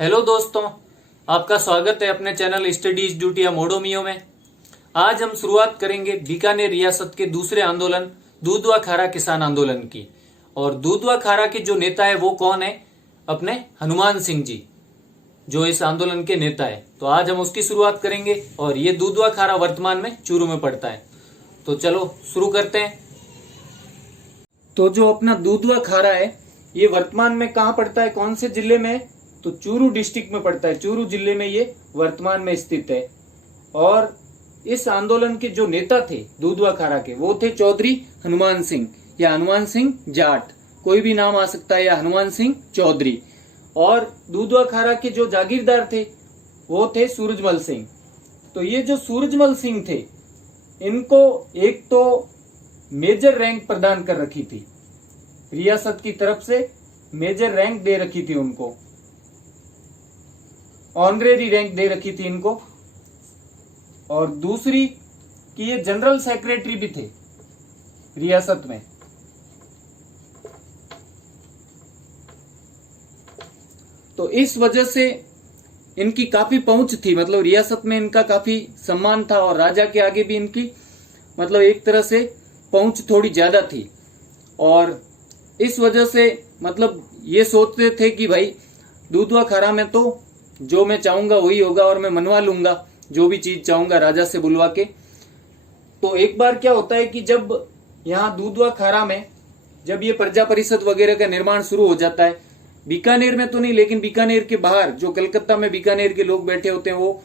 Hello दोस्तों, आपका स्वागत है अपने चैनल स्टडीज ड्यूटिया मोडोमियो में। आज हम शुरुआत करेंगे बीकानेर रियासत के दूसरे आंदोलन दूधवा खारा किसान आंदोलन की। और दूधवा खारा के जो नेता है वो कौन है? अपने हनुमान सिंह जी, जो इस आंदोलन के नेता है। तो आज हम उसकी शुरुआत करेंगे और ये दूधवा खारा वर्तमान में चूरू में पड़ता है। तो चलो शुरू करते हैं। तो जो अपना दूधवा खारा है ये वर्तमान में कहाँ पड़ता है, कौन से जिले में? तो चूरू डिस्ट्रिक्ट में पड़ता है। चूरू जिले में ये वर्तमान में स्थित है। और इस आंदोलन के जो नेता थे दूधवा खारा के, वो थे चौधरी हनुमान सिंह या हनुमान सिंह जाट, कोई भी नाम आ सकता है, या हनुमान सिंह चौधरी। और दूधवा खारा के जो जागीरदार थे वो थे सूरजमल सिंह। तो ये जो सूरजमल सिंह थे, इनको एक तो मेजर रैंक प्रदान कर रखी थी, रियासत की तरफ से मेजर रैंक दे रखी थी उनको, ऑनरेरी रैंक दे रखी थी इनको। और दूसरी कि ये जनरल सेक्रेटरी भी थे रियासत में। तो इस वजह से इनकी काफी पहुंच थी, मतलब रियासत में इनका काफी सम्मान था और राजा के आगे भी इनकी मतलब एक तरह से पहुंच थोड़ी ज्यादा थी। और इस वजह से मतलब ये सोचते थे कि भाई दूधवा खारा में तो जो मैं चाहूंगा वही होगा और मैं मनवा लूंगा जो भी चीज चाहूंगा राजा से बुलवा के। तो एक बार क्या होता है कि जब यहाँ दूधवा खारा में जब ये प्रजा परिषद वगैरह का निर्माण शुरू हो जाता है, बीकानेर में तो नहीं लेकिन बीकानेर के बाहर जो कलकत्ता में बीकानेर के लोग बैठे होते हैं वो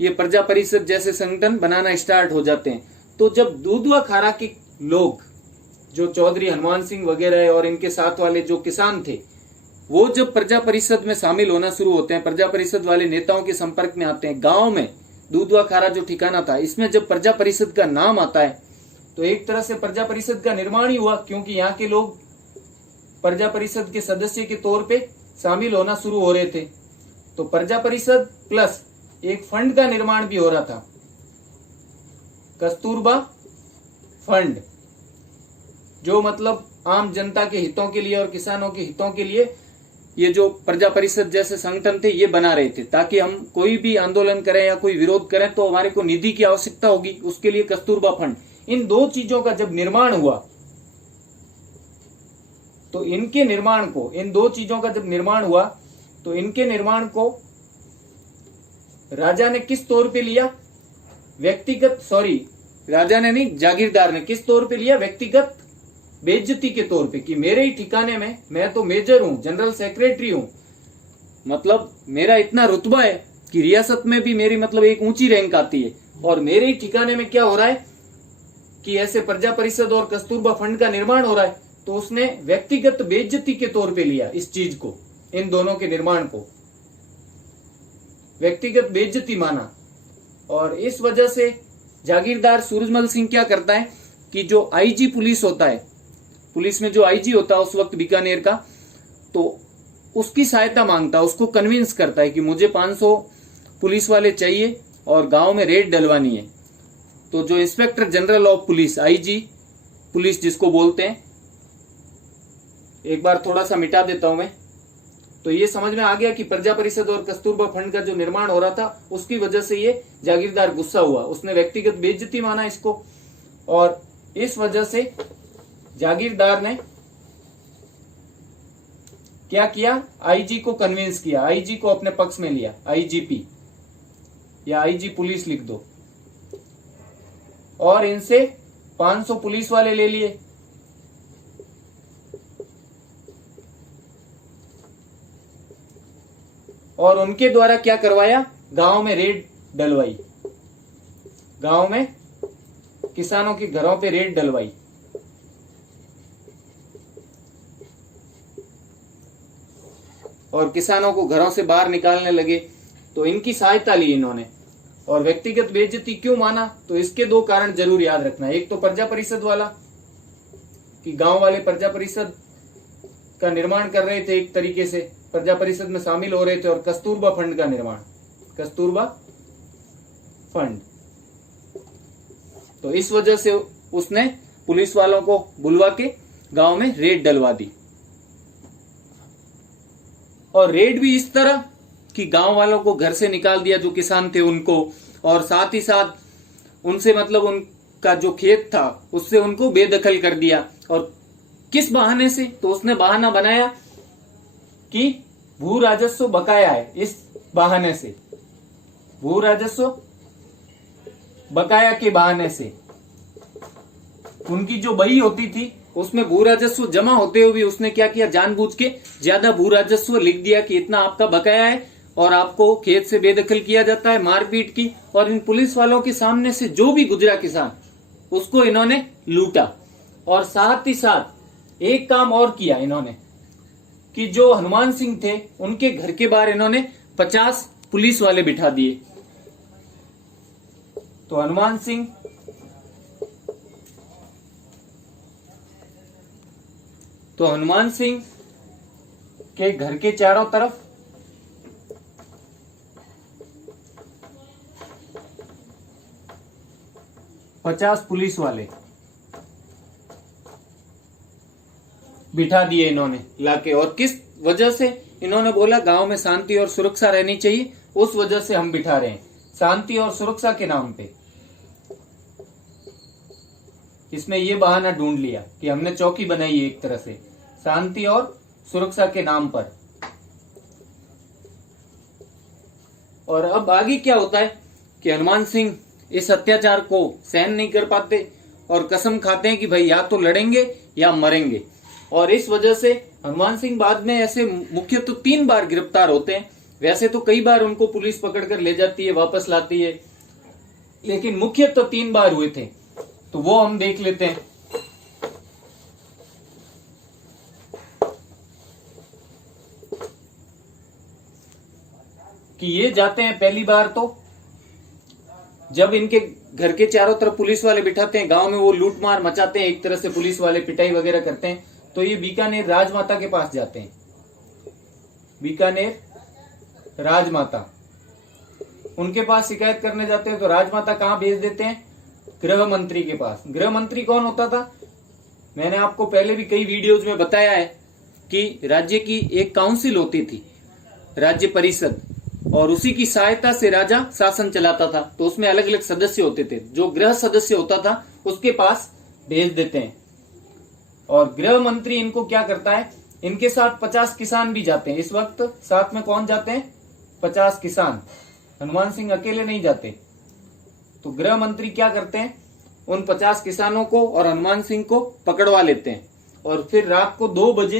ये प्रजा परिषद जैसे संगठन बनाना स्टार्ट हो जाते हैं। तो जब दूधवा खारा के लोग जो चौधरी हनुमान सिंह वगैरह है और इनके साथ वाले जो किसान थे, वो जब प्रजा परिषद में शामिल होना शुरू होते हैं, प्रजा परिषद वाले नेताओं के संपर्क में आते हैं, गांव में दूधवा खारा जो ठिकाना था इसमें जब प्रजा परिषद का नाम आता है तो एक तरह से प्रजा परिषद का निर्माण ही हुआ, क्योंकि यहाँ के लोग प्रजा परिषद के सदस्य के तौर पे शामिल होना शुरू हो रहे थे। तो प्रजा परिषद प्लस एक फंड का निर्माण भी हो रहा था, कस्तूरबा फंड, जो मतलब आम जनता के हितों के लिए और किसानों के हितों के लिए ये जो प्रजा परिषद जैसे संगठन थे ये बना रहे थे, ताकि हम कोई भी आंदोलन करें या कोई विरोध करें तो हमारे को निधि की आवश्यकता होगी, उसके लिए कस्तूरबा फंड। इन दो चीजों का जब निर्माण हुआ तो इनके निर्माण को, इन दो चीजों का जब निर्माण हुआ तो इनके निर्माण को राजा ने किस तौर पे लिया? व्यक्तिगत, सॉरी राजा ने नहीं, जागीरदार ने किस तौर पे लिया? व्यक्तिगत बेइज्जती के तौर पे, कि मेरे ही ठिकाने में, मैं तो मेजर हूं, जनरल सेक्रेटरी हूं, मतलब मेरा इतना रुतबा है कि रियासत में भी मेरी मतलब एक ऊंची रैंक आती है, और मेरे ही ठिकाने में क्या हो रहा है कि ऐसे प्रजा परिषद और कस्तूरबा फंड का निर्माण हो रहा है। तो उसने व्यक्तिगत बेइज्जती के तौर पे लिया इस चीज को, इन दोनों के निर्माण को व्यक्तिगत बेइज्जती माना। और इस वजह से जागीरदार सूरजमल सिंह क्या करता है कि जो आईजी पुलिस होता है, पुलिस में जो आईजी होता है उस वक्त बीकानेर का, तो उसकी सहायता मांगता है, उसको कन्विंस करता है कि मुझे 500 पुलिस वाले चाहिए और गांव में रेड डलवानी है। तो जो inspector general of police, IG police जिसको बोलते हैं, एक बार थोड़ा सा मिटा देता हूं मैं, तो ये समझ में आ गया कि प्रजा परिषद और कस्तूरबा फंड का जो निर्माण हो रहा था उसकी वजह से ये जागीरदार गुस्सा हुआ, उसने व्यक्तिगत बेइज्जती माना इसको। और इस वजह से जागीरदार ने क्या किया? आईजी को कन्विंस किया, आईजी को अपने पक्ष में लिया, आईजीपी या आईजी पुलिस लिख दो, और इनसे 500 पुलिस वाले ले लिए। और उनके द्वारा क्या करवाया? गांव में रेड डलवाई, गांव में किसानों के घरों पे रेड डलवाई। और किसानों को घरों से बाहर निकालने लगे। तो इनकी सहायता ली इन्होंने। और व्यक्तिगत बेइज्जती क्यों माना? तो इसके दो कारण जरूर याद रखना। एक तो प्रजा परिषद वाला, कि गांव वाले प्रजा परिषद का निर्माण कर रहे थे, एक तरीके से प्रजा परिषद में शामिल हो रहे थे। और कस्तूरबा फंड का निर्माण, कस्तूरबा फंड। तो इस वजह से उसने पुलिस वालों को बुलवा के गांव में रेड डलवा दी। और रेड भी इस तरह कि गांव वालों को घर से निकाल दिया, जो किसान थे उनको, और साथ ही साथ उनसे मतलब उनका जो खेत था उससे उनको बेदखल कर दिया। और किस बहाने से? तो उसने बहाना बनाया कि भू राजस्व बकाया है, इस बहाने से, भू राजस्व बकाया के बहाने से उनकी जो बही होती थी उसमें भू राजस्व जमा होते हुए उसने क्या किया, जानबूझ के ज्यादा भू राजस्व लिख दिया कि इतना आपका बकाया है और आपको खेत से बेदखल किया जाता है, मारपीट की। और इन पुलिस वालों के सामने से जो भी गुजरा किसान उसको इन्होंने लूटा। और साथ ही साथ एक काम और किया इन्होंने कि जो हनुमान सिंह थे उनके घर के बाहर इन्होंने 50 पुलिस वाले बिठा दिए। तो हनुमान सिंह के घर के चारों तरफ 50 पुलिस वाले बिठा दिए इन्होंने लाके। और किस वजह से? इन्होंने बोला गांव में शांति और सुरक्षा रहनी चाहिए, उस वजह से हम बिठा रहे हैं, शांति और सुरक्षा के नाम पे। इसमें ये बहाना ढूंढ लिया कि हमने चौकी बनाई है एक तरह से, शांति और सुरक्षा के नाम पर। और अब आगे क्या होता है कि हनुमान सिंह इस अत्याचार को सहन नहीं कर पाते और कसम खाते हैं कि भाई या तो लड़ेंगे या मरेंगे। और इस वजह से हनुमान सिंह बाद में ऐसे मुख्य तो 3 बार गिरफ्तार होते हैं। वैसे तो कई बार उनको पुलिस पकड़कर ले जाती है, वापस लाती है, लेकिन मुख्य तो 3 बार हुए थे। तो वो हम देख लेते हैं। कि ये जाते हैं पहली बार तो जब इनके घर के चारों तरफ पुलिस वाले बिठाते हैं, गांव में वो लूटमार मचाते हैं, एक तरह से पुलिस वाले पिटाई वगैरह करते हैं। तो ये बीकानेर राजमाता के पास जाते हैं, बीकानेर राजमाता, उनके पास शिकायत करने जाते हैं। तो राजमाता कहां भेज देते हैं? गृह मंत्री के पास। गृह मंत्री कौन होता था? मैंने आपको पहले भी कई वीडियोज में बताया है कि राज्य की एक काउंसिल होती थी, राज्य परिषद, और उसी की सहायता से राजा शासन चलाता था। तो उसमें अलग अलग सदस्य होते थे, जो गृह सदस्य होता था उसके पास भेज देते हैं। और गृह मंत्री इनको क्या करता है, इनके साथ 50 किसान भी जाते हैं। इस वक्त साथ में कौन जाते हैं? 50 किसान। हनुमान सिंह अकेले नहीं जाते। तो गृह मंत्री क्या करते हैं, उन 50 किसानों को और हनुमान सिंह को पकड़वा लेते हैं और फिर रात को 2 बजे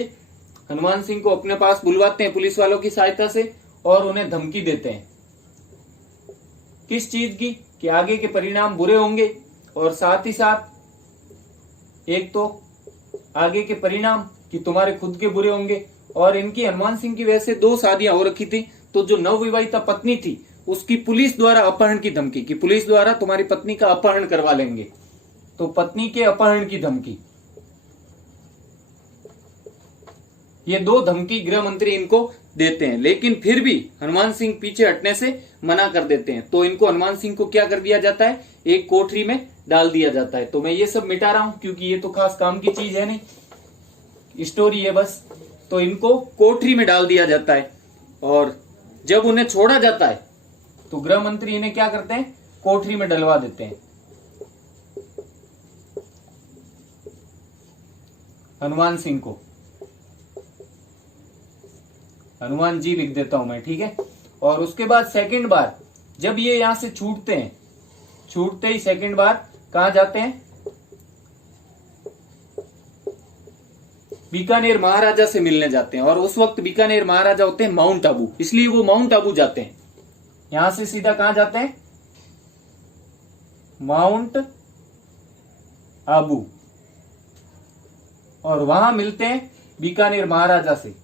हनुमान सिंह को अपने पास बुलवाते हैं पुलिस वालों की सहायता से और उन्हें धमकी देते हैं। किस चीज की? कि आगे के परिणाम बुरे होंगे, और साथ ही साथ एक तो आगे के परिणाम कि तुम्हारे खुद के बुरे होंगे। और इनकी हनुमान सिंह की वजह से 2 शादियां हो रखी थी। तो जो नवविवाहिता पत्नी थी उसकी पुलिस द्वारा अपहरण की धमकी, कि पुलिस द्वारा तुम्हारी पत्नी का अपहरण करवा लेंगे। तो पत्नी के अपहरण की धमकी, ये 2 धमकी गृह मंत्री इनको देते हैं। लेकिन फिर भी हनुमान सिंह पीछे हटने से मना कर देते हैं। तो इनको हनुमान सिंह को क्या कर दिया जाता है? एक कोठरी में डाल दिया जाता है। तो मैं ये सब मिटा रहा हूं क्योंकि ये तो खास काम की चीज है नहीं, स्टोरी है बस। तो इनको कोठरी में डाल दिया जाता है और जब उन्हें छोड़ा जाता है तो गृह मंत्री इन्हें क्या करते हैं? कोठरी में डलवा देते हैं। हनुमान सिंह को हनुमान जी लिख देता हूं मैं, ठीक है। और उसके बाद सेकंड बार जब ये यहां से छूटते हैं, छूटते ही सेकंड बार कहां जाते हैं? बीकानेर महाराजा से मिलने जाते हैं। और उस वक्त बीकानेर महाराजा होते हैं माउंट आबू, इसलिए वो माउंट आबू जाते हैं। यहां से सीधा कहां जाते हैं? माउंट आबू, और वहां मिलते हैं बीकानेर महाराजा से।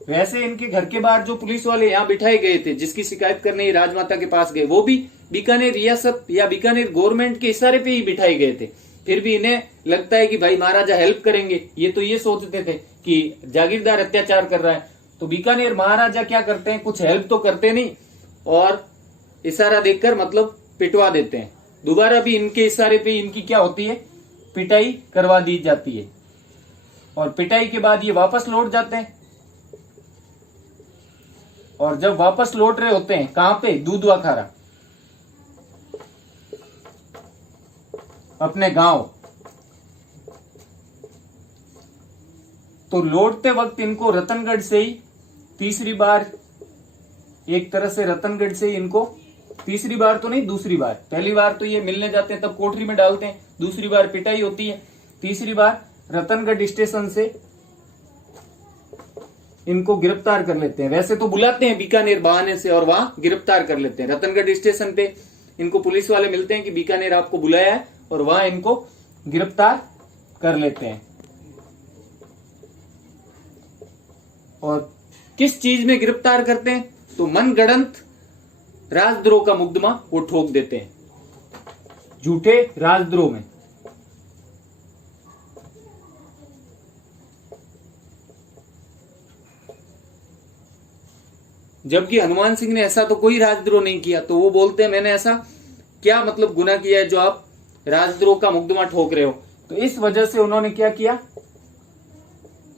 वैसे इनके घर के बाहर जो पुलिस वाले यहां बिठाए गए थे, जिसकी शिकायत करने राजमाता के पास गए, वो भी बीकानेर रियासत या बीकानेर गवर्नमेंट के इशारे पे ही बिठाए गए थे। फिर भी इन्हें लगता है कि भाई महाराजा हेल्प करेंगे, ये तो ये सोचते थे कि जागीरदार अत्याचार कर रहा है। तो बीकानेर महाराजा क्या करते हैं? कुछ हेल्प तो करते नहीं और इशारा देकर मतलब पिटवा देते हैं। दोबारा भी इनके इशारे पे इनकी क्या होती है? पिटाई करवा दी जाती है। और पिटाई के बाद ये वापस लौट जाते हैं। और जब वापस लौट रहे होते हैं कहां पे, दूधवा खारा, अपने गांव, तो लौटते वक्त इनको रतनगढ़ से ही तीसरी बार, एक तरह से रतनगढ़ से ही इनको तीसरी बार तो नहीं, दूसरी बार, पहली बार तो ये मिलने जाते हैं तब कोठरी में डालते हैं, दूसरी बार पिटाई होती है, तीसरी बार रतनगढ़ स्टेशन से इनको गिरफ्तार कर लेते हैं। वैसे तो बुलाते हैं बीकानेर बहाने से और वहां गिरफ्तार कर लेते हैं। रतनगढ़ स्टेशन पे इनको पुलिस वाले मिलते हैं कि बीकानेर आपको बुलाया है, और वहां इनको गिरफ्तार कर लेते हैं। और किस चीज में गिरफ्तार करते हैं, तो मनगढ़ंत राजद्रोह का मुकदमा वो ठोक देते हैं, झूठे राजद्रोह में। जबकि हनुमान सिंह ने ऐसा तो कोई राजद्रोह नहीं किया, तो वो बोलते हैं मैंने ऐसा क्या मतलब गुनाह किया है जो आप राजद्रोह का मुकदमा ठोक रहे हो। तो इस वजह से उन्होंने क्या किया,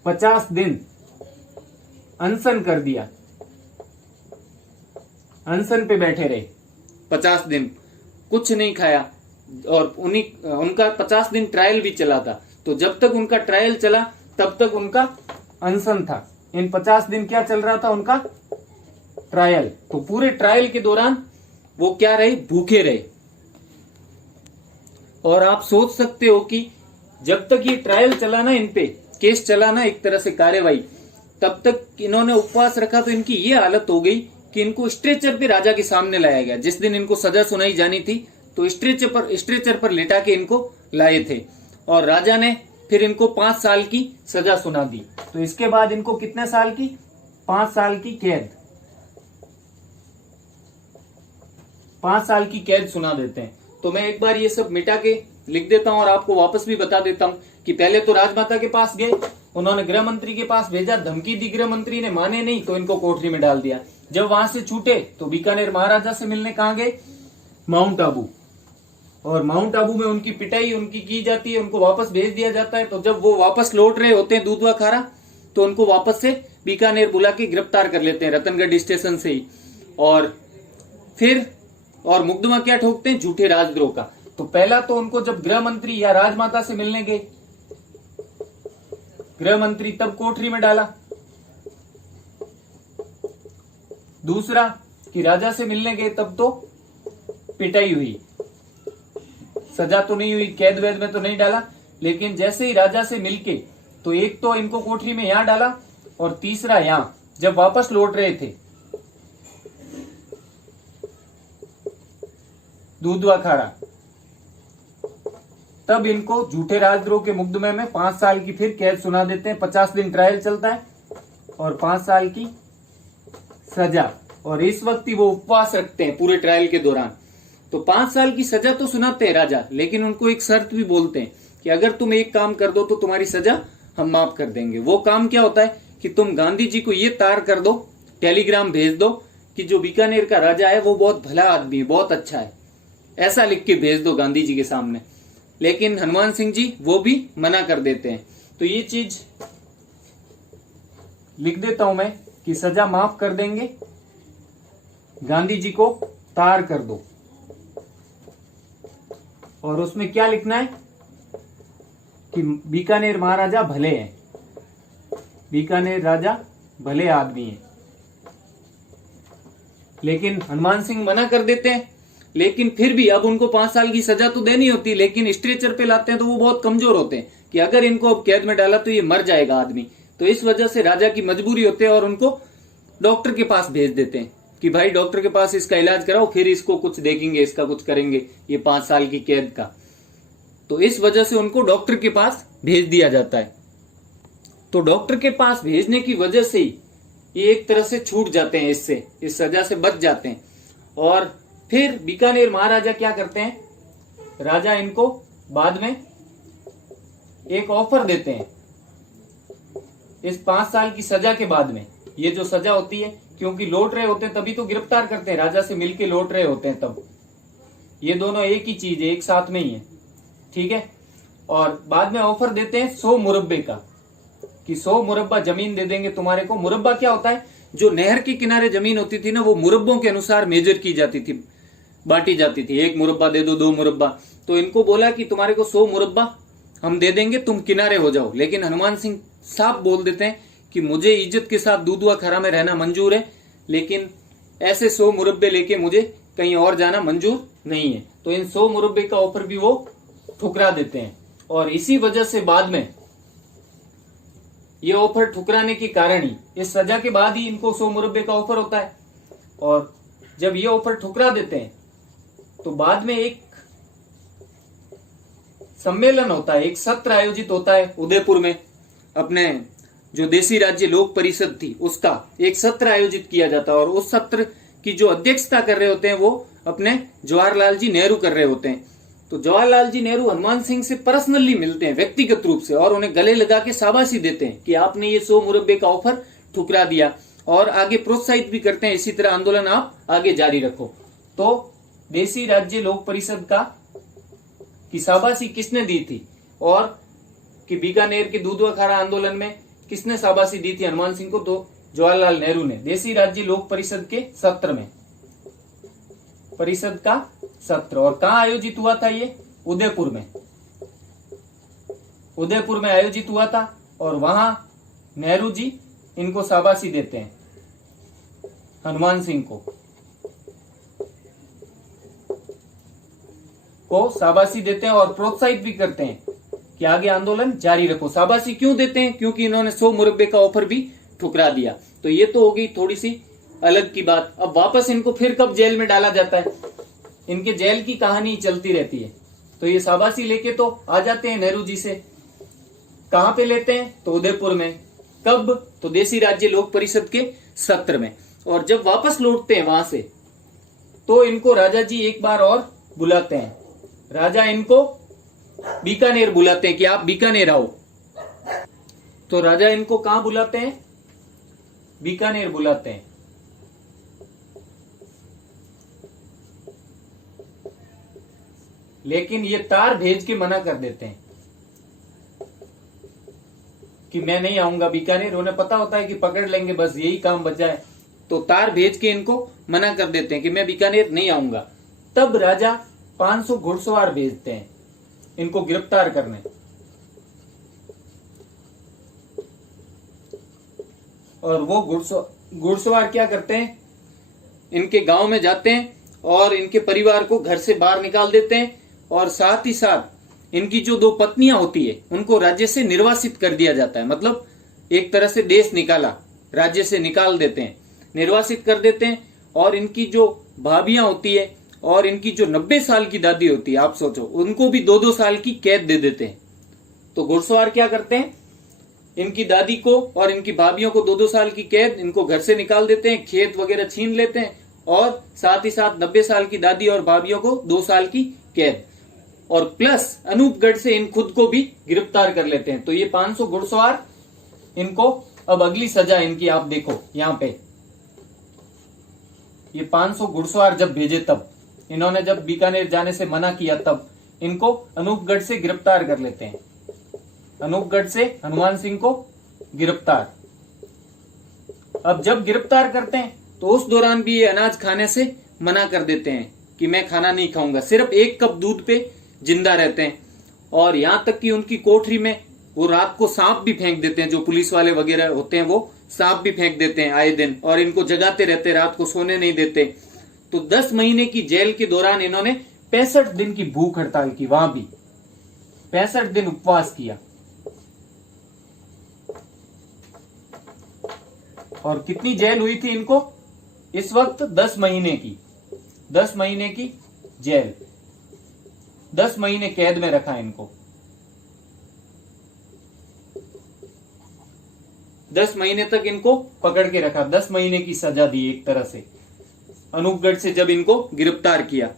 50 दिन अनशन कर दिया, अनशन पे बैठे रहे 50 दिन, कुछ नहीं खाया। और उनका 50 दिन ट्रायल भी चला था, तो जब तक उनका ट्रायल चला तब तक उनका अनशन था। इन 50 दिन क्या चल रहा था, उनका ट्रायल। तो पूरे ट्रायल के दौरान वो क्या रहे, भूखे रहे। और आप सोच सकते हो कि जब तक ये ट्रायल चला ना, इन पे केस चला ना, एक तरह से कार्यवाही, तब तक इन्होंने उपवास रखा। तो इनकी ये हालत हो गई कि इनको स्ट्रेचर पे राजा के सामने लाया गया। जिस दिन इनको सजा सुनाई जानी थी तो स्ट्रेचर पर लिटा के इनको लाए थे, और राजा ने फिर इनको 5 साल की सजा सुना दी। तो इसके बाद इनको कितने साल की, 5 साल की कैद, 5 साल की कैद सुना देते हैं। तो मैं एक बार ये सब मिटा के लिख देता हूं और आपको वापस भी बता देता हूं कि पहले तो राजमाता के पास गए, उन्होंने गृह मंत्री के पास भेजा, धमकी दी, गृह मंत्री ने माने नहीं तो इनको कोठरी में डाल दिया। जब वहां से छूटे तो बीकानेर महाराजा से मिलने कहां गए, माउंट आबू, और माउंट आबू में उनकी पिटाई उनकी की जाती है, उनको वापस भेज दिया जाता है। तो जब वो वापस लौट रहे होते हैं दूधवा खारा, तो उनको वापस से बीकानेर बुला के गिरफ्तार कर लेते हैं रतनगढ़ स्टेशन से ही। और फिर मुकदमा क्या ठोकते हैं, झूठे राजद्रोह का। तो पहला तो उनको जब गृह मंत्री या राजमाता से मिलने गए, गृह मंत्री, तब कोठरी में डाला। दूसरा कि राजा से मिलने गए तब तो पिटाई हुई, सजा तो नहीं हुई, कैद वैद में तो नहीं डाला, लेकिन जैसे ही राजा से मिलके, तो एक तो इनको कोठरी में यहां डाला, और तीसरा यहां जब वापस लौट रहे थे दूधवा खाड़ा, तब इनको झूठे राजद्रोह के मुकदमे में 5 साल की फिर कैद सुना देते हैं। 50 दिन ट्रायल चलता है और 5 साल की सजा। और इस वक्त ही वो उपवास रखते हैं पूरे ट्रायल के दौरान। तो 5 साल की सजा तो सुनाते हैं राजा, लेकिन उनको एक शर्त भी बोलते हैं कि अगर तुम एक काम कर दो तो तुम्हारी सजा हम माफ कर देंगे। वो काम क्या होता है कि तुम गांधी जी को ये तार कर दो, टेलीग्राम भेज दो कि जो बीकानेर का राजा है वो बहुत भला आदमी है, बहुत अच्छा है, ऐसा लिख के भेज दो गांधी जी के सामने। लेकिन हनुमान सिंह जी वो भी मना कर देते हैं। तो ये चीज लिख देता हूं मैं कि सजा माफ कर देंगे, गांधी जी को तार कर दो। और उसमें क्या लिखना है कि बीकानेर महाराजा भले हैं, बीकानेर राजा भले आदमी हैं। लेकिन हनुमान सिंह मना कर देते हैं। लेकिन फिर भी अब उनको 5 साल की सजा तो देनी होती है, लेकिन स्ट्रेचर पे लाते हैं तो वो बहुत कमजोर होते हैं कि अगर इनको अब कैद में डाला तो ये मर जाएगा आदमी। तो इस वजह से राजा की मजबूरी होती है और उनको डॉक्टर के पास भेज देते हैं कि भाई डॉक्टर के पास इसका इलाज कराओ, फिर इसको कुछ देखेंगे, इसका कुछ करेंगे, ये 5 साल की कैद का। तो इस वजह से उनको डॉक्टर के पास भेज दिया जाता है। तो डॉक्टर के पास भेजने की वजह से ही ये एक तरह से छूट जाते हैं, इससे, इस सजा से बच जाते हैं। और फिर बीकानेर महाराजा क्या करते हैं, राजा इनको बाद में एक ऑफर देते हैं इस 5 साल की सजा के बाद में। ये जो सजा होती है, क्योंकि लौट रहे होते हैं तभी तो गिरफ्तार करते हैं, राजा से मिलके लौट रहे होते हैं तब। ये दोनों एक ही चीज है, एक साथ में ही है, ठीक है। और बाद में ऑफर देते हैं 100 मुरब्बे का, कि 100 मुरब्बा जमीन दे देंगे तुम्हारे को। मुरब्बा क्या होता है, जो नहर के किनारे जमीन होती थी ना, वो मुरब्बों के अनुसार मेजर की जाती थी, बांटी जाती थी। 1 मुरब्बा दे दो, 2 मुरब्बा। तो इनको बोला कि तुम्हारे को 100 मुरब्बा हम दे देंगे, तुम किनारे हो जाओ। लेकिन हनुमान सिंह साफ बोल देते हैं कि मुझे इज्जत के साथ दूधवा खरा में रहना मंजूर है, लेकिन ऐसे 100 मुरब्बे लेके मुझे कहीं और जाना मंजूर नहीं है। तो इन 100 मुरब्बे का ऑफर भी वो ठुकरा देते हैं। और इसी वजह से बाद में ये ऑफर ठुकराने के कारण ही, इस सजा के बाद ही इनको 100 मुरब्बे का ऑफर होता है। और जब ये ऑफर ठुकरा देते हैं तो बाद में एक सम्मेलन होता है, एक सत्र आयोजित होता है उदयपुर में। अपने जो देसी राज्य लोक परिषद थी उसका एक सत्र आयोजित किया जाता है, और उस सत्र की जो अध्यक्षता कर रहे होते हैं वो अपने जवाहरलाल जी नेहरू कर रहे होते हैं। तो जवाहरलाल जी नेहरू हनुमान सिंह से पर्सनली मिलते हैं व्यक्तिगत रूप से, और उन्हें गले लगा के शाबाशी देते हैं कि आपने ये 100 मुरब्बे का ऑफर ठुकरा दिया, और आगे प्रोत्साहित भी करते हैं, इसी तरह आंदोलन आप आगे जारी रखो। तो देसी राज्य लोक परिषद का की शाबाशी किसने दी थी, और कि बीकानेर के दूधवा खारा आंदोलन में किसने शाबाशी दी थी हनुमान सिंह को, तो जवाहरलाल नेहरू ने। देसी राज्य लोक परिषद के सत्र में, परिषद का सत्र, और कहां आयोजित हुआ था ये, उदयपुर में। उदयपुर में आयोजित हुआ था, और वहां नेहरू जी इनको शाबाशी देते हैं, हनुमान सिंह को शाबाशी देते हैं और प्रोत्साहित भी करते हैं कि आगे आंदोलन जारी रखो। शाबाशी क्यों देते हैं, क्योंकि इन्होंने 100 मुरब्बे का ऑफर भी ठुकरा दिया। तो ये तो हो गई थोड़ी सी अलग की बात। अब वापस इनको फिर कब जेल में डाला जाता है, इनके जेल की कहानी चलती रहती है। तो ये शाबाशी लेके तो आ जाते हैं नेहरू जी से, कहां पे लेते हैं, तो उदयपुर में। कब, तो देसी राज्य लोक परिषद के सत्र में। और जब वापस लौटते हैं वहां से, तो इनको राजा जी एक बार और बुलाते हैं। राजा इनको बीकानेर बुलाते हैं कि आप बीकानेर आओ। तो राजा इनको कहां बुलाते हैं, बीकानेर बुलाते हैं। लेकिन ये तार भेज के मना कर देते हैं कि मैं नहीं आऊंगा बीकानेर। उन्हें पता होता है कि पकड़ लेंगे, बस यही काम बचा है। तो तार भेज के इनको मना कर देते हैं कि मैं बीकानेर नहीं आऊंगा। तब राजा 500 घुड़सवार भेजते हैं इनको गिरफ्तार करने। और वो घुड़सवार क्या करते हैं, इनके गांव में जाते हैं और इनके परिवार को घर से बाहर निकाल देते हैं, और साथ ही साथ इनकी जो 2 पत्नियां होती है उनको राज्य से निर्वासित कर दिया जाता है। मतलब एक तरह से देश निकाला, राज्य से निकाल देते हैं, निर्वासित कर देते हैं। और इनकी जो भाभियां होती है और इनकी जो 90 साल की दादी होती है, आप सोचो, उनको भी 2-2 साल की कैद दे देते हैं। तो घुड़सवार क्या करते हैं, इनकी दादी को और इनकी भाभियों को 2-2 साल की कैद, इनको घर से निकाल देते हैं, खेत वगैरह छीन लेते हैं, और साथ ही साथ 90 साल की दादी और भाभियों को 2 साल की कैद, और प्लस अनूपगढ़ से इन खुद को भी गिरफ्तार कर लेते हैं। तो ये 500 घुड़सवार इनको अब अगली सजा इनकी आप देखो यहां पे। ये 500 घुड़सवार जब भेजे, तब इन्होंने जब बीकानेर जाने से मना किया, तब इनको अनूपगढ़ से गिरफ्तार कर लेते हैं। अनूपगढ़ से हनुमान सिंह को गिरफ्तार। अब जब गिरफ्तार करते हैं तो उस दौरान भी ये अनाज खाने से मना कर देते हैं कि मैं खाना नहीं खाऊंगा, सिर्फ 1 कप दूध पे जिंदा रहते हैं। और यहां तक कि उनकी कोठरी में वो रात को सांप भी फेंक देते हैं, जो पुलिस वाले वगैरह होते हैं वो सांप भी फेंक देते हैं आए दिन, और इनको जगाते रहते, रात को सोने नहीं देते। तो 10 महीने की जेल के दौरान इन्होंने 65 दिन की भूख हड़ताल की, वहां भी 65 दिन उपवास किया। और कितनी जेल हुई थी इनको इस वक्त, 10 महीने की, 10 महीने की जेल, 10 महीने कैद में रखा इनको। 10 महीने तक इनको पकड़ के रखा, 10 महीने की सजा दी एक तरह से, अनूपगढ़ से जब इनको गिरफ्तार किया।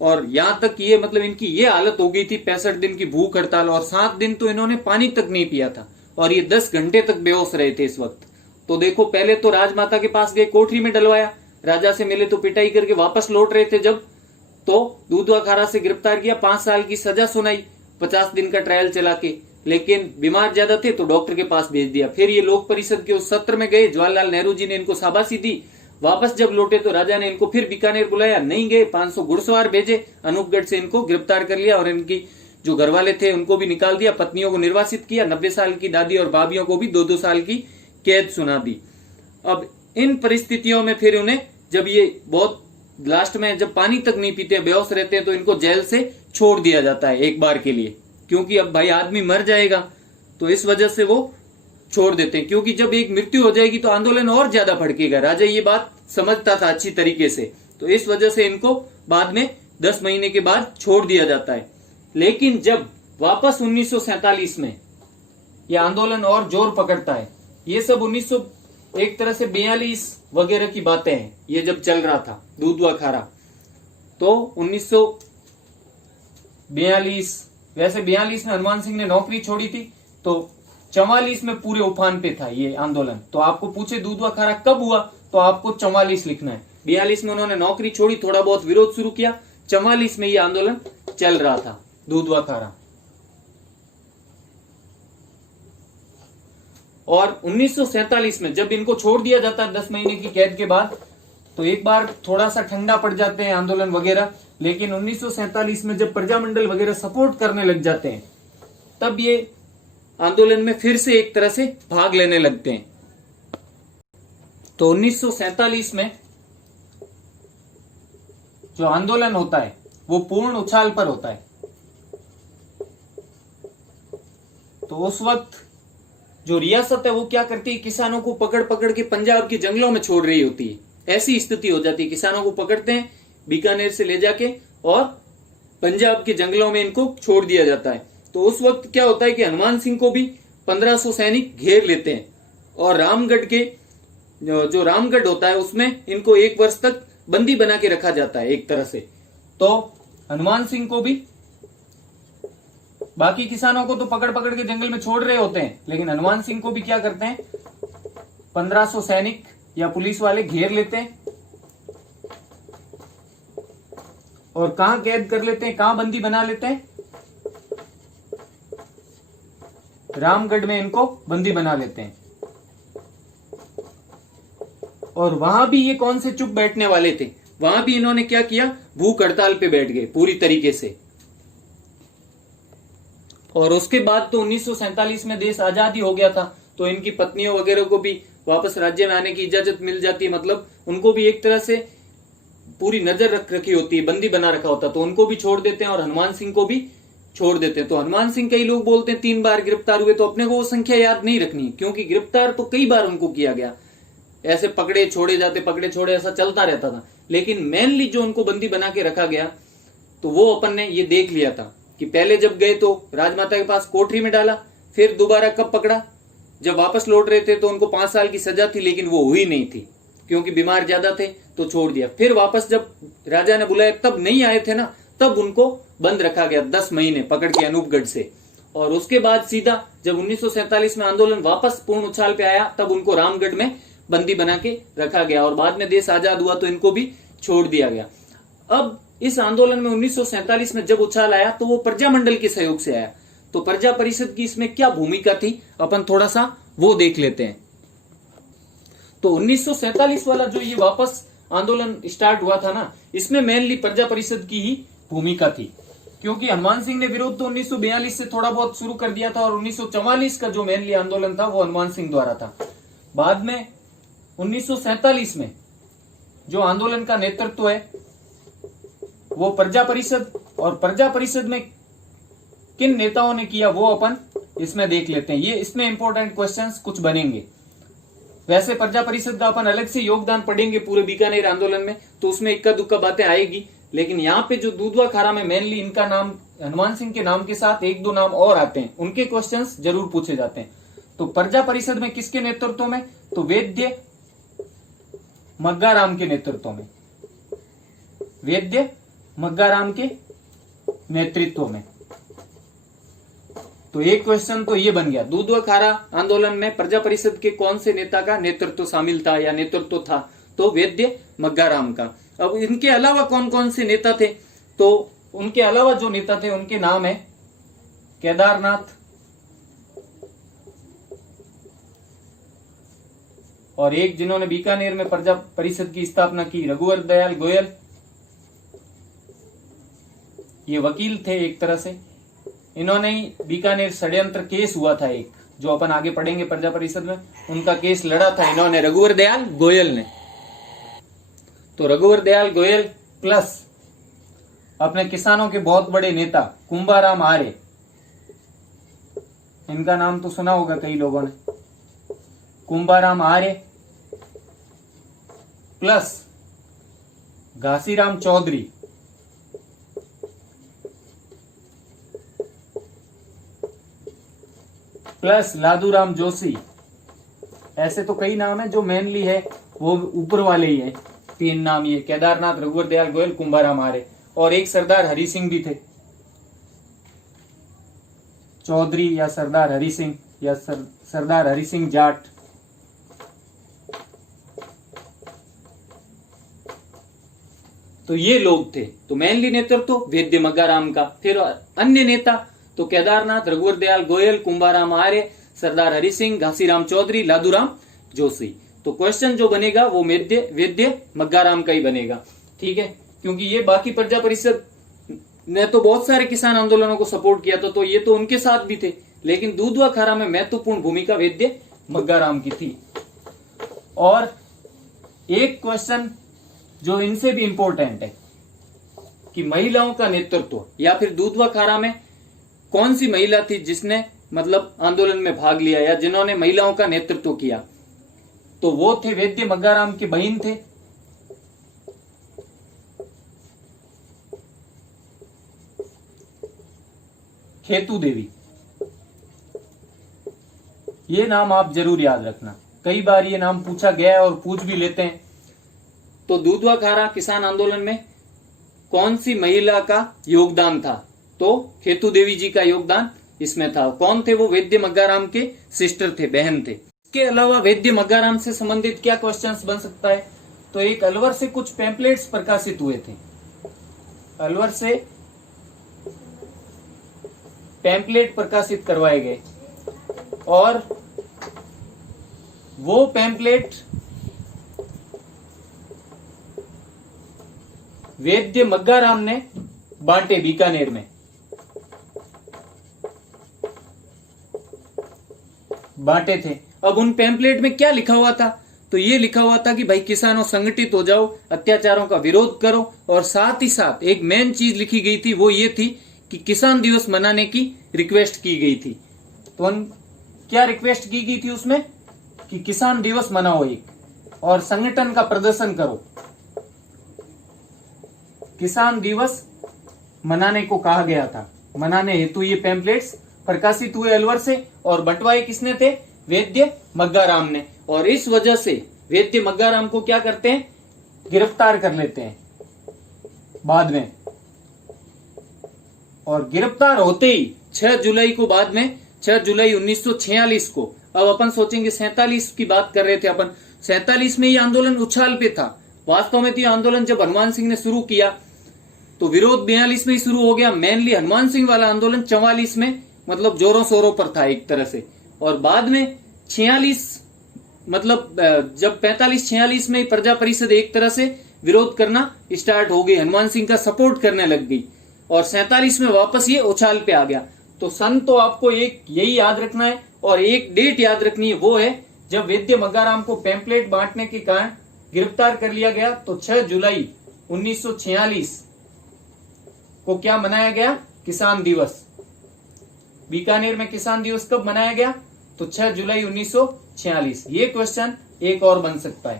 और यहां तक ये मतलब इनकी ये हालत हो गई थी, 65 दिन की भूख हड़ताल, और 7 दिन तो इन्होंने पानी तक नहीं पिया था, और ये 10 घंटे तक बेहोश रहे थे इस वक्त। तो देखो, पहले तो राजमाता के पास गए, कोठरी में डलवाया, राजा से मिले तो पिटाई करके वापस लौट रहे थे जब, तो दूधवा खारा से गिरफ्तार किया, 5 साल की सजा सुनाई, 50 दिन का ट्रायल चला के। लेकिन बीमार ज्यादा थे तो डॉक्टर के पास भेज दिया। फिर ये लोक परिषद के उस सत्र में गए, जवाहरलाल नेहरू जी ने इनको शाबाशी दी। वापस जब लौटे तो राजा ने इनको फिर बीकानेर बुलाया, नहीं गए, 500 घुड़सवार भेजे, अनूपगढ़ से इनको गिरफ्तार कर लिया और इनकी जो घरवाले थे उनको भी निकाल दिया, पत्नियों को निर्वासित किया, 90 साल की दादी और भाभियों को भी 2-2 साल की कैद सुना दी। अब इन परिस्थितियों में फिर उन्हें जब ये बहुत लास्ट में जब पानी तक नहीं पीते, बेहोश रहते हैं, तो इनको जेल से छोड़ दिया जाता है एक बार के लिए, क्योंकि अब भाई आदमी मर जाएगा, तो इस वजह से वो छोड़ देते हैं, क्योंकि जब एक मृत्यु हो जाएगी तो आंदोलन और ज्यादा भड़केगा। राजा ये बात समझता था अच्छी तरीके से, तो इस वजह से इनको बाद में 10 महीने के बाद छोड़ दिया जाता है। लेकिन जब वापस 1947 में यह आंदोलन और जोर पकड़ता है, ये सब 1942 वगैरह की बातें हैं, ये जब चल रहा था दूधवा खारा, तो 1942 वैसे 42 में हनुमान सिंह ने नौकरी छोड़ी थी, तो 44 में पूरे उफान पे था ये आंदोलन। तो आपको पूछे दूधवा खारा कब हुआ, तो आपको 44 लिखना है। 42 में उन्होंने नौकरी छोड़ी, थोड़ा बहुत विरोध शुरू किया, 44 में ये आंदोलन चल रहा था दूधवा खारा। और 1947 में जब इनको छोड़ दिया जाता है 10 महीने की कैद के बाद, तो एक बार थोड़ा सा ठंडा पड़ जाते हैं आंदोलन वगैरह, लेकिन 1947 में जब प्रजामंडल वगैरह सपोर्ट करने लग जाते हैं, तब ये आंदोलन में फिर से एक तरह से भाग लेने लगते हैं। तो 1947 में जो आंदोलन होता है वो पूर्ण उछाल पर होता है। तो उस वक्त जो रियासत है वो क्या करती है, किसानों को पकड़ पकड़ के पंजाब के जंगलों में छोड़ रही होती है। ऐसी स्थिति हो जाती है, किसानों को पकड़ते हैं बीकानेर से ले जाके और पंजाब के जंगलों में इनको छोड़ दिया जाता है। तो उस वक्त क्या होता है कि हनुमान सिंह को भी 1500 सैनिक घेर लेते हैं और रामगढ़ के जो रामगढ़ होता है उसमें इनको 1 वर्ष तक बंदी बना के रखा जाता है एक तरह से। तो हनुमान सिंह को भी, बाकी किसानों को तो पकड़ पकड़ के जंगल में छोड़ रहे होते हैं, लेकिन हनुमान सिंह को भी क्या करते हैं, 1500 सैनिक या पुलिस वाले घेर लेते हैं और कहां कैद कर लेते हैं, कहां बंदी बना लेते हैं, रामगढ़ में इनको बंदी बना लेते हैं। और वहां भी ये कौन से चुप बैठने वाले थे, वहां भी इन्होंने क्या किया, भूख हड़ताल पे बैठ गए पूरी तरीके से। और उसके बाद तो 1947 में देश आजादी हो गया था, तो इनकी पत्नियों वगैरह को भी वापस राज्य में आने की इजाजत मिल जाती है, मतलब उनको भी एक तरह से पूरी नजर रख रखी होती है, बंदी बना रखा होता, तो उनको भी छोड़ देते हैं और हनुमान सिंह को भी छोड़ देते हैं। तो हनुमान सिंह, कई लोग बोलते हैं 3 बार गिरफ्तार हुए, तो अपने को वो संख्या याद नहीं रखनी, क्योंकि गिरफ्तार तो कई बार उनको किया गया, ऐसे पकड़े छोड़े जाते, पकड़े छोड़े, ऐसा चलता रहता था। लेकिन मेनली जो उनको बंदी बना के रखा गया, तो वो अपन ने ये देख लिया था कि पहले जब गए तो राजमाता के पास कोठरी में डाला, फिर दोबारा कब पकड़ा, जब वापस लौट रहे थे तो उनको 5 साल की सजा थी, लेकिन वो हुई नहीं थी क्योंकि बीमार ज्यादा थे, तो छोड़ दिया। फिर वापस जब राजा ने बुलाया तब नहीं आए थे ना, तब उनको बंद रखा गया 10 महीने पकड़ के अनूपगढ़ से। और उसके बाद सीधा जब 1947 में आंदोलन वापस पूर्ण उछाल पे आया, तब उनको रामगढ़ में बंदी बना के रखा गया और बाद में देश आजाद हुआ तो इनको भी छोड़ दिया गया। अब इस आंदोलन में 1947 में जब उछाल आया तो वो प्रजामंडल के सहयोग से आया, तो प्रजा परिषद की इसमें क्या भूमिका थी, अपन थोड़ा सा वो देख लेते हैं। तो 1947 वाला जो ये वापस आंदोलन स्टार्ट हुआ था ना, इसमें मेनली प्रजा परिषद की ही भूमिका थी, क्योंकि हनुमान सिंह ने विरोध तो 1942 से थोड़ा बहुत शुरू कर दिया था और 1944 का जो मेनली आंदोलन था वो हनुमान सिंह द्वारा था। बाद में 1947 में जो आंदोलन का नेतृत्व है वो प्रजा परिषद, और प्रजा परिषद में किन नेताओं ने किया वो अपन इसमें देख लेते हैं। ये इसमें इंपॉर्टेंट क्वेश्चंस कुछ बनेंगे। वैसे प्रजा परिषद का अपन अलग से योगदान पढ़ेंगे पूरे बीकानेर आंदोलन में, तो उसमें इक्का दुक्का बातें आएगी, लेकिन यहाँ पे जो दूधवा खारा में मेनली इनका नाम हनुमान सिंह के नाम के साथ 1-2 नाम और आते हैं, उनके क्वेश्चंस जरूर पूछे जाते हैं। तो प्रजा परिषद में किसके नेतृत्व में, तो वैद्य मग्गाराम के नेतृत्व में, वैद्य मग्गाराम के नेतृत्व में। तो एक क्वेश्चन तो ये बन गया, दूधवा खारा आंदोलन में प्रजा परिषद के कौन से नेता का नेतृत्व शामिल था या नेतृत्व था, तो वैद्य मग्गाराम का। अब इनके अलावा कौन कौन से नेता थे, तो उनके अलावा जो नेता थे उनके नाम है केदारनाथ और एक जिन्होंने बीकानेर में प्रजा परिषद की स्थापना की, रघुवर दयाल गोयल। ये वकील थे एक तरह से, इन्होंने ही बीकानेर षड्यंत्र केस हुआ था एक, जो अपन आगे पढ़ेंगे प्रजा परिषद में, उनका केस लड़ा था इन्होंने, रघुवर दयाल गोयल ने। तो रघुवर दयाल गोयल प्लस अपने किसानों के बहुत बड़े नेता कुंभाराम आर्य, इनका नाम तो सुना होगा कई लोगों ने, कुंभाराम आर्य प्लस घासीराम चौधरी प्लस लादूराम जोशी। ऐसे तो कई नाम है, जो मेनली है वो ऊपर वाले ही है, 3 नाम ये, केदारनाथ, रघुवर दयाल गोयल, कुंभाराम आर्य, और एक सरदार हरि सिंह भी थे, चौधरी या सरदार हरि सिंह या सरदार हरि सिंह जाट। तो ये लोग थे। तो मेनली नेतृत्व तो वैद्य मग्गाराम का। फिर अन्य नेता तो केदारनाथ, रघुवर दयाल गोयल, कुंभाराम आर्य, सरदार हरि सिंह, घासीराम चौधरी, लादूराम जोशी। तो क्वेश्चन जो बनेगा वो वैद्य मग्गाराम का ही बनेगा, ठीक है, क्योंकि ये बाकी प्रजा परिषद ने तो बहुत सारे किसान आंदोलनों को सपोर्ट किया था, तो ये तो उनके साथ भी थे, लेकिन दूधवा खारा में महत्वपूर्ण भूमिका वैद्य मग्गाराम की थी। और एक क्वेश्चन जो इनसे भी इंपॉर्टेंट है कि महिलाओं का नेतृत्व, या फिर दूधवा खारा में कौन सी महिला थी जिसने मतलब आंदोलन में भाग लिया या जिन्होंने महिलाओं का नेतृत्व किया, तो वो थे वैद्य मग्गाराम के बहन थे खेतू देवी। ये नाम आप जरूर याद रखना, कई बार ये नाम पूछा गया है और पूछ भी लेते हैं। तो दूधवा खारा किसान आंदोलन में कौन सी महिला का योगदान था, तो खेतू देवी जी का योगदान इसमें था। कौन थे वो? वैद्य मग्गाराम के सिस्टर थे, बहन थे। इसके अलावा वैद्य मग्गाराम से संबंधित क्या क्वेश्चंस बन सकता है, तो एक अलवर से कुछ पैम्पलेट्स प्रकाशित हुए थे, अलवर से पैम्पलेट प्रकाशित करवाए गए, और वो पैम्पलेट वैद्य मग्गाराम ने बांटे बीकानेर में, बांटे थे। अब उन पैम्पलेट में क्या लिखा हुआ था, तो ये लिखा हुआ था कि भाई किसानों संगठित हो जाओ, अत्याचारों का विरोध करो, और साथ ही साथ एक मेन चीज लिखी गई थी, वो ये थी कि किसान दिवस मनाने की रिक्वेस्ट की गई थी। तो क्या रिक्वेस्ट की गई थी उसमें, कि किसान दिवस मनाओ एक, और संगठन का प्रदर्शन करो। किसान दिवस मनाने को कहा गया था, मनाने हेतु ये पैम्पलेट्स प्रकाशित हुए अलवर से, और बंटवाए किसने थे? वैद्य मग्गाराम ने। और इस वजह से वैद्य मग्गाराम को क्या करते हैं? गिरफ्तार कर लेते हैं बाद में। और गिरफ्तार होते ही 6 जुलाई को, बाद में 6 जुलाई 1946 को, अब अपन सोचेंगे 47 की बात कर रहे थे अपन, 47 में ये आंदोलन उछाल पे था। वास्तव में तो ये आंदोलन जब हनुमान सिंह ने शुरू किया तो विरोध 42 में ही शुरू हो गया। मेनली हनुमान सिंह वाला आंदोलन 44 में मतलब जोरों शोरों पर था एक तरह से, और बाद में 46 मतलब जब 45-46 में प्रजा परिषद एक तरह से विरोध करना स्टार्ट हो गई, हनुमान सिंह का सपोर्ट करने लग गई, और 47 में वापस ये उछाल पे आ गया। तो सन तो आपको एक यही याद रखना है, और एक डेट याद रखनी है, वो है जब वैद्य मग्गाराम को पैम्पलेट बांटने के कारण गिरफ्तार कर लिया गया। तो 6 जुलाई 1946 को क्या मनाया गया? किसान दिवस। बीकानेर में किसान दिवस कब मनाया गया? तो 6 जुलाई 1946। ये क्वेश्चन एक और बन सकता है।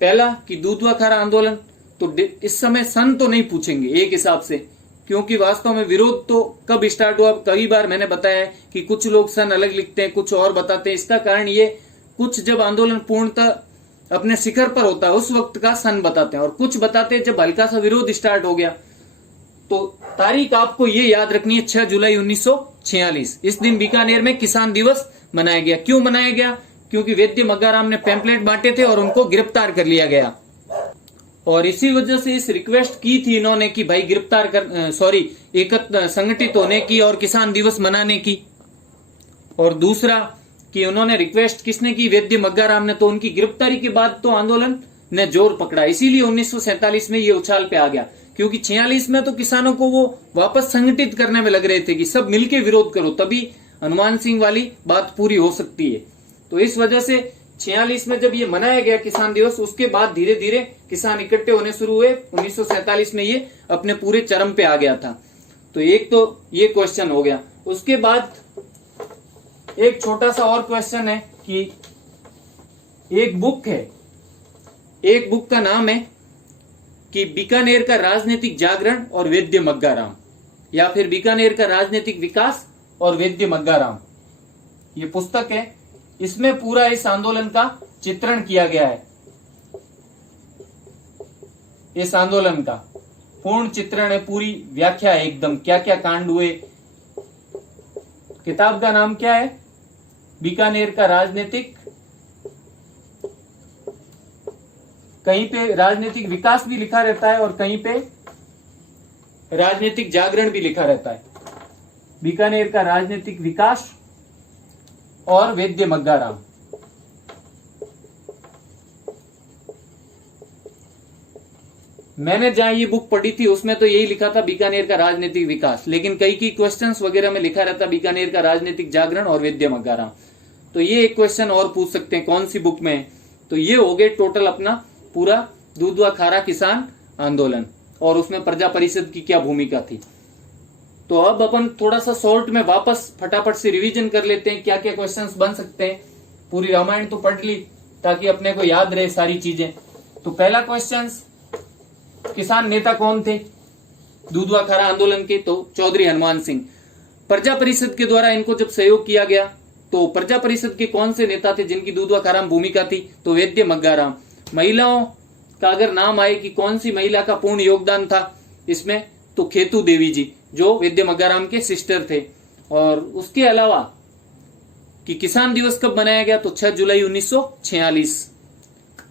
पहला कि दूधवा खारा आंदोलन, तो इस समय सन तो नहीं पूछेंगे एक हिसाब से, क्योंकि वास्तव में विरोध तो कब स्टार्ट हुआ, कई बार मैंने बताया है कि कुछ लोग सन अलग लिखते हैं, कुछ और बताते हैं। इसका कारण ये, कुछ जब आंदोलन पूर्णतः अपने शिखर पर होता है उस वक्त का सन बताते हैं, और कुछ बताते हैं जब हल्का सा विरोध स्टार्ट हो गया। तो तारीख आपको ये याद रखनी है, 6 जुलाई 1946। इस दिन बीकानेर में किसान दिवस मनाया गया। क्यों मनाया गया? क्योंकि वैद्य मग्गाराम ने पैम्पलेट बांटे थे और उनको गिरफ्तार कर लिया गया, और इसी वजह से इस रिक्वेस्ट की थी इन्होंने कि भाई गिरफ्तार कर संगठित होने की और किसान दिवस मनाने की। और दूसरा कि उन्होंने रिक्वेस्ट किसने की, वैद्य मग्गाराम ने। तो उनकी गिरफ्तारी के बाद तो आंदोलन ने जोर पकड़ा, इसीलिए 1947 में ये उछाल पे आ गया। क्योंकि 46 में तो किसानों को वो वापस संगठित करने में लग रहे थे कि सब मिलके विरोध करो, तभी हनुमान सिंह वाली बात पूरी हो सकती है। तो इस वजह से 46 में जब ये मनाया गया किसान दिवस, उसके बाद धीरे धीरे किसान इकट्ठे होने शुरू हुए। 1947 में ये अपने पूरे चरम पे आ गया था। तो एक तो ये क्वेश्चन हो गया। उसके बाद एक छोटा सा और क्वेश्चन है कि एक बुक है, एक बुक का नाम है कि बीकानेर का राजनीतिक जागरण और वैद्य मग्गाराम, या फिर बीकानेर का राजनीतिक विकास और वैद्य मग्गाराम, ये पुस्तक है। इसमें पूरा इस आंदोलन का चित्रण किया गया है। इस आंदोलन का पूर्ण चित्रण है, पूरी व्याख्या है एकदम, क्या क्या कांड हुए। किताब का नाम क्या है? बीकानेर का राजनीतिक, कहीं पे राजनीतिक विकास भी लिखा रहता है और कहीं पे राजनीतिक जागरण भी लिखा रहता है। बीकानेर का राजनीतिक विकास और वैद्य मग्गाराम। मैंने जहां ये बुक पढ़ी थी उसमें तो यही लिखा था बीकानेर का राजनीतिक विकास, लेकिन कई की क्वेश्चंस वगैरह में लिखा रहता बीकानेर का राजनीतिक जागरण और वैद्य मग्गाराम। तो ये एक क्वेश्चन और पूछ सकते हैं कौन सी बुक में है। तो ये हो गए टोटल अपना पूरा दूधवा खारा किसान आंदोलन, और उसमें प्रजा परिषद की क्या भूमिका थी। तो अब अपन थोड़ा सा शॉर्ट में वापस फटाफट से रिवीजन कर लेते हैं, क्या क्या क्वेश्चंस बन सकते हैं। पूरी रामायण तो पढ़ ली ताकि अपने को याद रहे सारी चीजें। तो पहला क्वेश्चन, किसान नेता कौन थे दूधवा खारा आंदोलन के? तो चौधरी हनुमान सिंह। प्रजा परिषद के द्वारा इनको जब सहयोग किया गया तो प्रजा परिषद के कौन से नेता थे जिनकी दूधवा खारा में भूमिका थी? तो वैद्य मग्गाराम। महिलाओं का अगर नाम आए कि कौन सी महिला का पूर्ण योगदान था इसमें, तो खेतू देवी जी, जो वैद्य मग्गाराम के सिस्टर थे। और उसके अलावा कि किसान दिवस कब मनाया गया? तो 6 जुलाई 1946।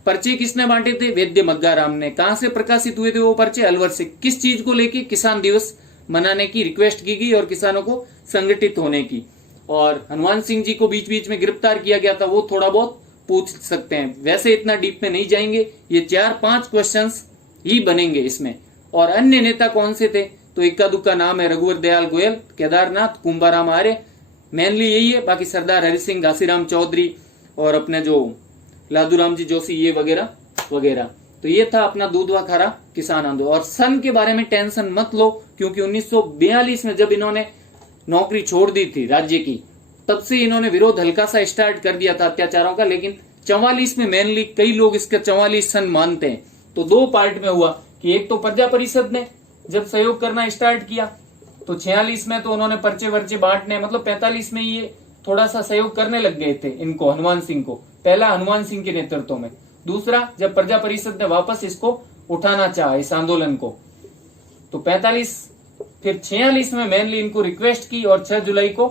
पर्चे किसने बांटे थे? वैद्य मग्गाराम ने। कहां से प्रकाशित हुए थे वो पर्चे? अलवर से। किस चीज को लेके? किसान दिवस मनाने की रिक्वेस्ट की गई और किसानों को संगठित होने की। और हनुमान सिंह जी को बीच बीच में गिरफ्तार किया गया था, वो थोड़ा बहुत पूछ सकते हैं, वैसे इतना डीप में नहीं जाएंगे। ये 4-5 क्वेश्चंस ही बनेंगे इसमें। और अन्य नेता कौन से थे? तो इक्का दुक्का नाम है, रघुवर दयाल गोयल, केदारनाथ, कुंभाराम आर्य, मेनली यही है। बाकी सरदार हरि सिंह, घासीराम चौधरी और अपने जो लादूराम जी जोशी, ये वगैरह वगैरह। तो ये था अपना दूधवा खारा किसान आंदोलन। और सन के बारे में टेंशन मत लो, क्योंकि 1942 में जब इन्होंने नौकरी छोड़ दी थी राज्य की, तब से इन्होंने विरोध हल्का सा स्टार्ट कर दिया था अत्याचारों का। लेकिन 44 में मेनली कई लोग इसका 44 सन मानते हैं। तो 2 पार्ट में हुआ कि एक तो प्रजा परिषद ने जब सहयोग करना स्टार्ट किया तो 46 में तो उन्होंने पर्चे वर्चे बांटने, मतलब 45 में ये थोड़ा सा सहयोग करने लग गए थे इनको, हनुमान सिंह को, पहला हनुमान सिंह के नेतृत्व में। दूसरा, जब प्रजा परिषद ने वापस इसको उठाना चाहा इस आंदोलन को, तो 45 फिर 46 में मेनली इनको रिक्वेस्ट की और 6 जुलाई को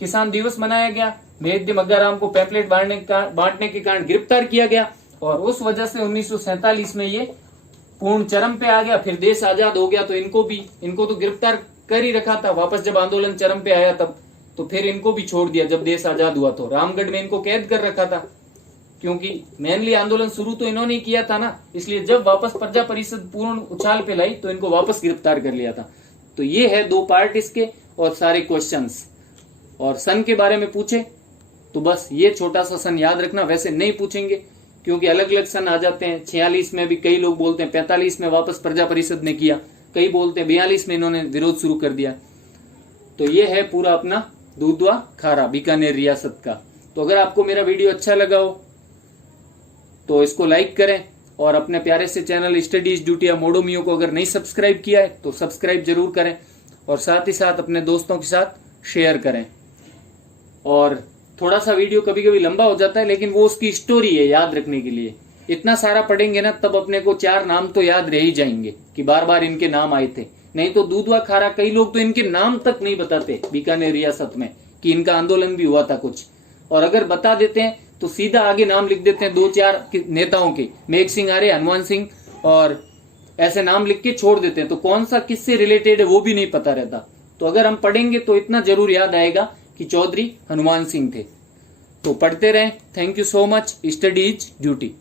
किसान दिवस मनाया गया। वैद्य मग्गाराम को पैम्पलेट बांटने के कारण गिरफ्तार किया गया और उस वजह से 1947 में ये पूर्ण चरम पे आ गया। फिर देश आजाद हो गया तो इनको तो गिरफ्तार कर ही रखा था। वापस जब आंदोलन चरम पे आया तब तो फिर इनको भी छोड़ दिया। जब देश आजाद हुआ तो रामगढ़ में इनको कैद कर रखा था, क्योंकि मेनली आंदोलन शुरू तो इन्होंने किया था ना, इसलिए जब वापस प्रजा परिषद पूर्ण उछाल पे लाई तो इनको वापस गिरफ्तार कर लिया था। तो ये है 2 पार्ट इसके और सारे क्वेश्चंस। और सन के बारे में पूछे तो बस ये छोटा सा सन याद रखना, वैसे नहीं पूछेंगे क्योंकि अलग अलग सन आ जाते हैं। 46 में भी कई लोग बोलते हैं, 45 में वापस प्रजा परिषद ने किया, कई बोलते हैं 42 में इन्होंने विरोध शुरू कर दिया। तो ये है पूरा अपना दूधवा खारा बीकानेर रियासत का। तो अगर आपको मेरा वीडियो अच्छा लगा हो तो इसको लाइक करें और अपने प्यारे से चैनल स्टडीज ड्यूटिया मोडोमियो को अगर नहीं सब्सक्राइब किया है तो सब्सक्राइब जरूर करें और साथ ही साथ अपने दोस्तों के साथ शेयर करें। और थोड़ा सा वीडियो कभी कभी लंबा हो जाता है, लेकिन वो उसकी स्टोरी है याद रखने के लिए। इतना सारा पढ़ेंगे ना तब अपने को 4 नाम तो याद रह ही जाएंगे कि बार बार इनके नाम आए थे। नहीं तो दूधवा खारा कई लोग तो इनके नाम तक नहीं बताते बीकानेर रियासत में कि इनका आंदोलन भी हुआ था कुछ, और अगर बता देते हैं तो सीधा आगे नाम लिख देते हैं 2-4 नेताओं के, मेघ सिंह आर्य, हनुमान सिंह, और ऐसे नाम लिख के छोड़ देते हैं। तो कौन सा किससे रिलेटेड है वो भी नहीं पता रहता। तो अगर हम पढ़ेंगे तो इतना जरूर याद आएगा कि चौधरी हनुमान सिंह थे। तो पढ़ते रहें। Thank you so much. Study is duty.